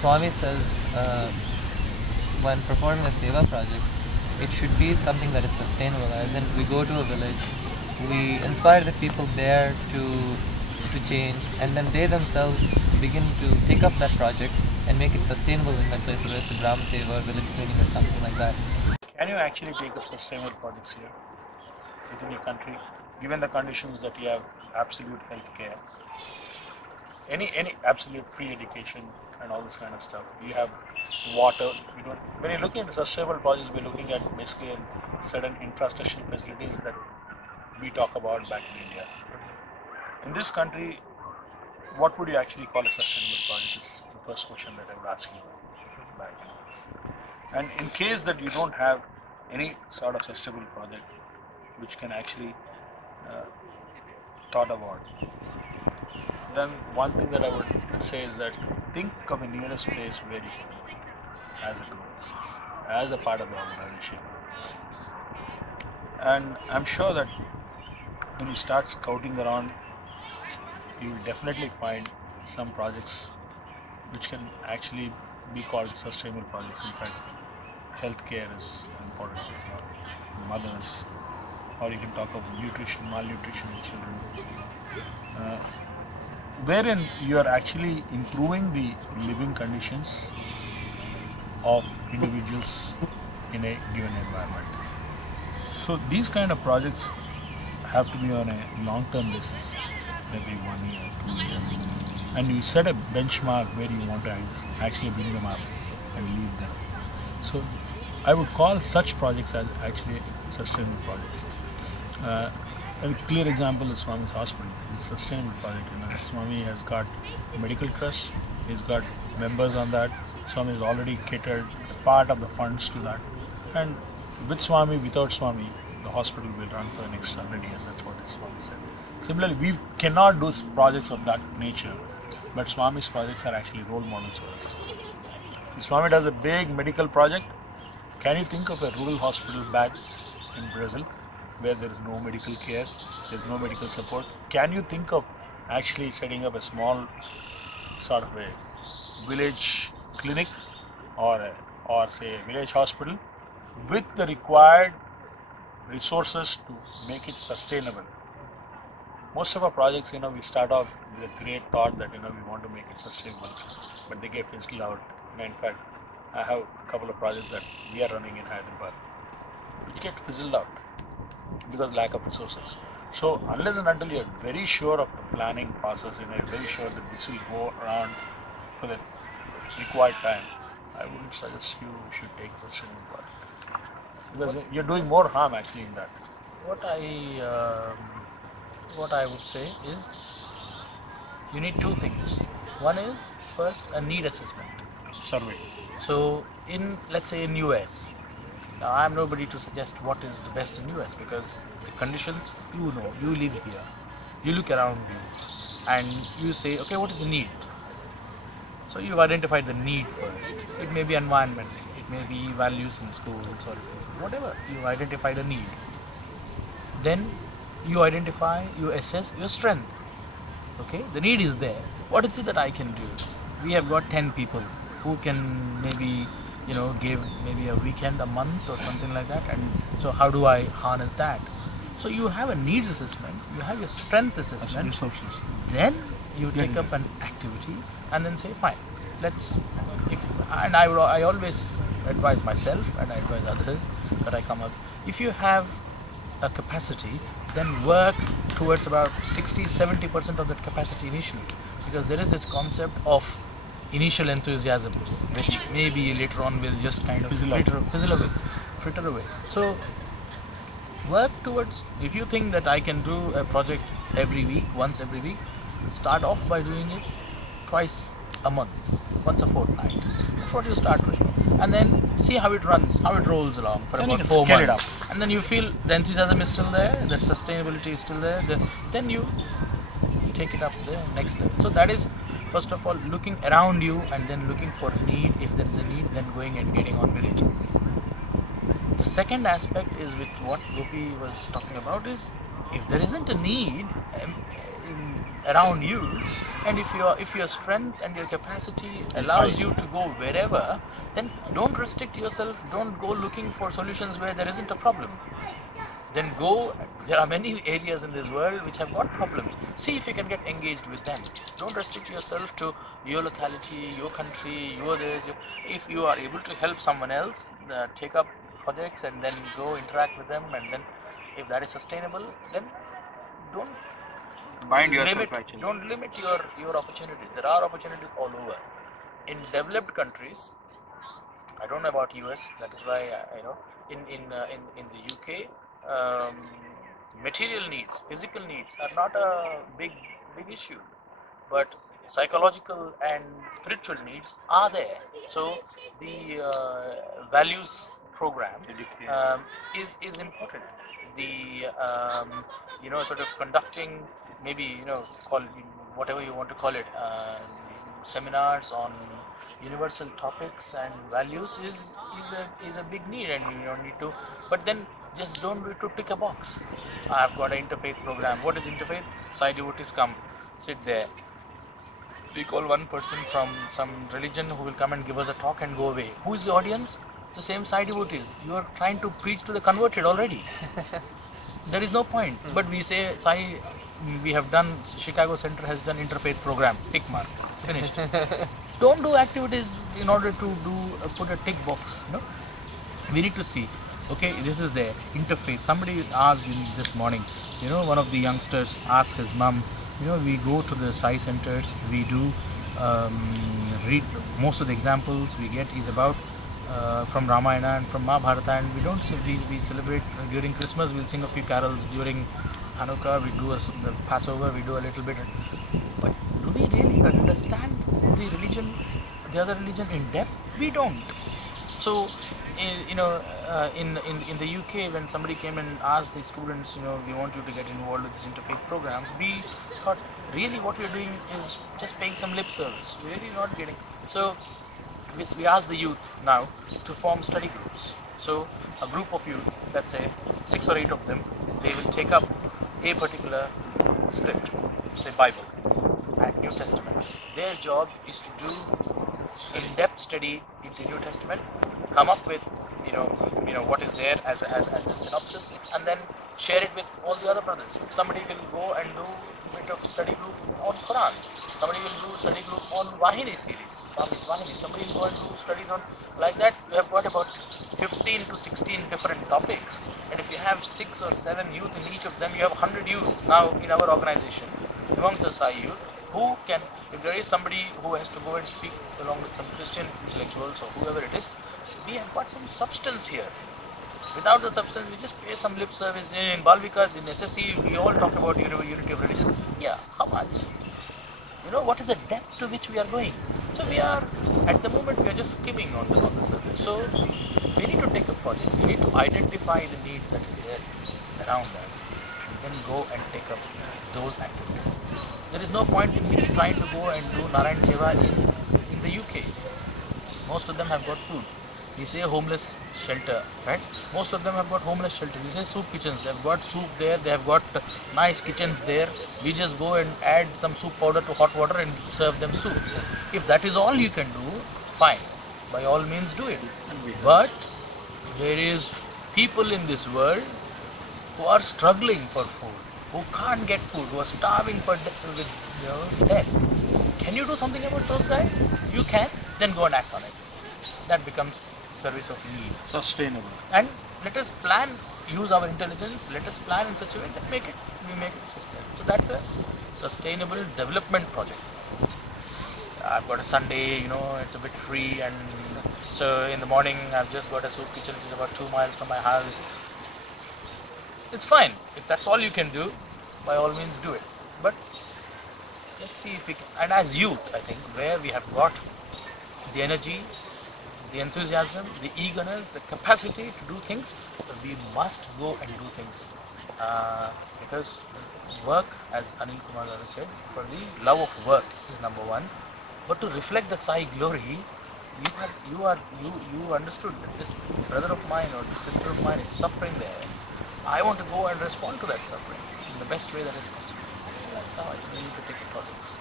Swami says when performing a Seva project, it should be something that is sustainable. As in, we go to a village, we inspire the people there to change, and then they themselves begin to take up that project and make it sustainable in that place, whether it's a Gram Seva or village cleaning or something like that. Can you actually take up sustainable projects here within your country, given the conditions that you have absolute health care, any absolute free education and all this kind of stuff? You have water. You don't. When you're looking at sustainable projects, we're looking at basically certain infrastructure facilities that we talk about back in India. In this country, what would you actually call a sustainable project? Is the first question that I would ask you back. And in case that you don't have any sort of sustainable project which can actually thought about, then one thing that I would say is that think of a nearest place where you can do it as a group, as a part of the organization. And I'm sure that when you start scouting around, you will definitely find some projects which can actually be called sustainable projects. In fact, healthcare is important, mothers, or you can talk about nutrition, malnutrition in children, wherein you are actually improving the living conditions of individuals in a given environment. So these kind of projects have to be on a long-term basis, maybe 1 year, 2 years, and you set a benchmark where you want to actually bring them up and leave them. So I would call such projects as actually sustainable projects. A clear example is Swami's hospital. It's a sustainable project. Swami has got a medical trust. He's got members on that. Swami has already catered a part of the funds to that. And with Swami, without Swami, the hospital will run for the next 100 years. That's what Swami said. Similarly, we cannot do projects of that nature, but Swami's projects are actually role models for us. If Swami does a big medical project, can you think of a rural hospital back in Brazil where there is no medical care, there is no medical support? Can you think of actually setting up a small sort of a village clinic or say a village hospital with the required resources to make it sustainable? Most of our projects, we start off with a great thought that, we want to make it sustainable, but they get fizzled out. In fact, I have a couple of projects that we are running in Hyderabad which get fizzled out because of lack of resources. So unless and until you are very sure of the planning process and you are very sure that this will go around for the required time, I wouldn't suggest you should take the sustainable project, because you're doing more harm actually in that. What I would say is you need two things. One is first a need assessment survey. So let's say in US, now I'm nobody to suggest what is the best in US, because the conditions, you live here, you look around you and you say, okay, what is the need? So you've identified the need first. It may be environment, it may be values in schools or whatever. You've identified a need. Then you identify, you assess your strength. Okay, the need is there. What is it that I can do? We have got 10 people who can maybe, give maybe a weekend, a month or something like that. And so how do I harness that? So you have a needs assessment, you have your strength assessment. Resources. Then you take up an activity and then say, fine, I always advise myself and I advise others that I come up. If you have a capacity, then work towards about 60-70% of that capacity initially, because there is this concept of initial enthusiasm which maybe later on will just kind of fritter away. So work towards, if you think that I can do a project every week, once every week, start off by doing it twice a month, once a fortnight. That's what you start with, and then see how it runs, how it rolls along for about 4 months, and then you feel the enthusiasm is still there, the sustainability is still there, then you take it up the next level. So that is, first of all, looking around you and then looking for need. If there is a need, then going and getting on with it. The second aspect is with what Gopi was talking about is, if there isn't a need around you, And if your strength and your capacity allows you to go wherever, then don't restrict yourself. Don't go looking for solutions where there isn't a problem. Then go. There are many areas in this world which have got problems. See if you can get engaged with them. Don't restrict yourself to your locality, your country, your this. If you are able to help someone else, take up projects and then go interact with them, and then if that is sustainable, then don't Bind yourself limit. actually. Don't limit your opportunities. There are opportunities all over. In developed countries, I don't know about US. That is why in the UK, material needs, physical needs are not a big issue, but psychological and spiritual needs are there. So the values program is important. The sort of conducting, maybe call it whatever you want to call it, seminars on universal topics and values is a big need, and you don't need to. But then just don't do it to tick a box. I've got an interfaith program. What is interfaith? Sai devotees come, sit there. We call one person from some religion who will come and give us a talk and go away. Who is the audience? The same Sai devotees. You are trying to preach to the converted already. There is no point. But we say Sai, we have done, Chicago Center has done interfaith program. Tick mark. Finished. Don't do activities in order to do put a tick box. We need to see. Okay, this is there. Interfaith. Somebody asked me this morning. One of the youngsters asked his mom. We go to the Sai centers. We do read most of the examples we get is about from Ramayana and from Mahabharata, and we don't we celebrate during Christmas. We'll sing a few carols. During Hanukkah, we do the Passover. We do a little bit. But do we really understand the religion, the other religion in depth? We don't. So, in the UK, when somebody came and asked the students, we want you to get involved with this interfaith program, we thought really what we're doing is just paying some lip service. We're really not getting. So, we asked the youth now to form study groups. So, a group of youth, let's say 6 or 8 of them, they will take up a particular script, say Bible and New Testament. Their job is to do in-depth study into New Testament, come up with what is there as a synopsis, and then share it with all the other brothers. Somebody will go and do a bit of study group on Quran. Somebody will do study group on Wahini series, Wahini. Somebody will go and do studies on like that. We have got about 15 to 16 different topics, and if you have 6 or 7 youth in each of them, you have 100 youth now in our organization amongst the Sai youth. Who can, if there is somebody who has to go and speak along with some Christian intellectuals or whoever it is, we have got some substance here. Without the substance, we just pay some lip service. In Balvikas, in SSC, we all talk about unity of religion. Yeah, how much? What is the depth to which we are going? So we are, at the moment, we are just skimming on the surface. So we need to take a project. We need to identify the need that is there around us, and then go and take up those activities. There is no point in me trying to go and do Narayan Seva in the UK. Most of them have got food. We say homeless shelter, right? Most of them have got homeless shelter. We say soup kitchens. They have got soup there. They have got nice kitchens there. We just go and add some soup powder to hot water and serve them soup. If that is all you can do, fine. By all means do it. But there is people in this world who are struggling for food, who can't get food, who are starving for death. Can you do something about those guys? You can. Then go and act on it. That becomes service of need. Sustainable. And let us plan, use our intelligence, let us plan in such a way that we make it sustainable. So that's a sustainable development project. I've got a Sunday, it's a bit free, and so in the morning I've just got a soup kitchen which is about 2 miles from my house. It's fine. If that's all you can do, by all means do it. But let's see if we can. And as youth, I think, where we have got the energy, the enthusiasm, the eagerness, the capacity to do things, we must go and do things. Because work, as Anil Kumar said, for the love of work is number one. But to reflect the Sai glory, you understood that this brother of mine or this sister of mine is suffering there. I want to go and respond to that suffering in the best way that is possible. That's how I think we need to take the projects.